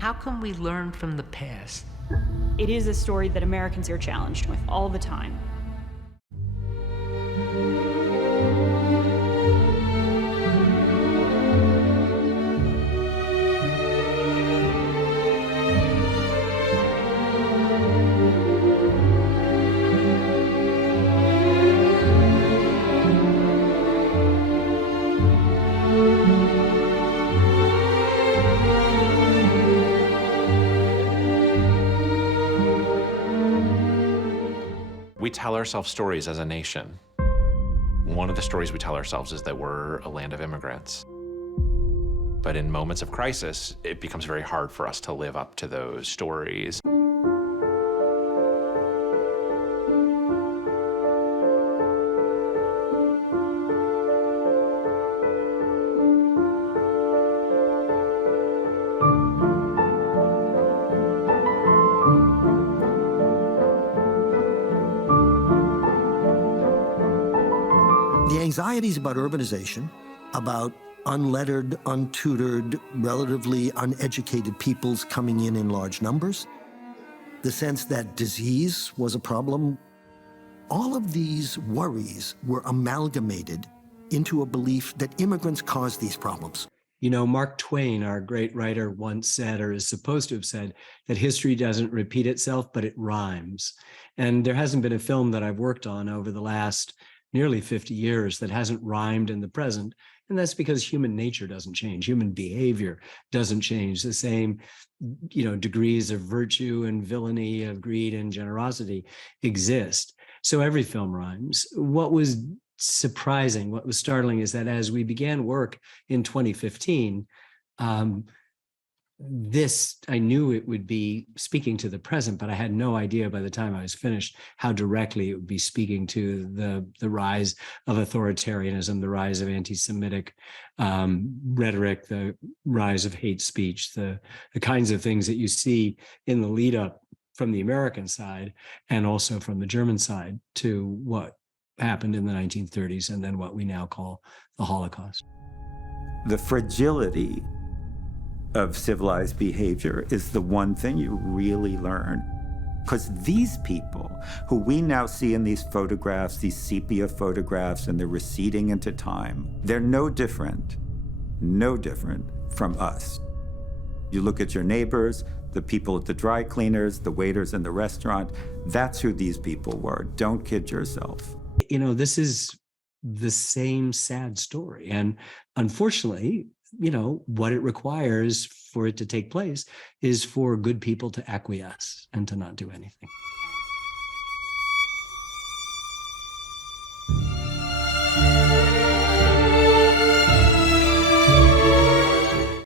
How can we learn from the past? It is a story that Americans are challenged with all the time. We tell ourselves stories as a nation. One of the stories we tell ourselves is that we're a land of immigrants. But in moments of crisis, it becomes very hard for us to live up to those stories. The anxieties about urbanization, about unlettered, untutored, relatively uneducated peoples coming in large numbers, the sense that disease was a problem, all of these worries were amalgamated into a belief that immigrants caused these problems. You know, Mark Twain, our great writer, once said, or is supposed to have said, that history doesn't repeat itself, but it rhymes. And there hasn't been a film that I've worked on over the last nearly 50 years that hasn't rhymed in the present. And that's because human nature doesn't change. Human behavior doesn't change. The same, degrees of virtue and villainy, of greed and generosity exist. So every film rhymes. What was surprising, what was startling is that as we began work in 2015, I knew it would be speaking to the present, but I had no idea by the time I was finished how directly it would be speaking to the rise of authoritarianism, the rise of anti-Semitic rhetoric, the rise of hate speech, the kinds of things that you see in the lead up from the American side and also from the German side to what happened in the 1930s and then what we now call the Holocaust. The fragility of civilized behavior is the one thing you really learn. Because these people who we now see in these photographs, these sepia photographs, and they're receding into time, they're no different from us. You look at your neighbors, the people at the dry cleaners, the waiters in the restaurant, that's who these people were. Don't kid yourself. This is the same sad story. And unfortunately, what it requires for it to take place is for good people to acquiesce and to not do anything.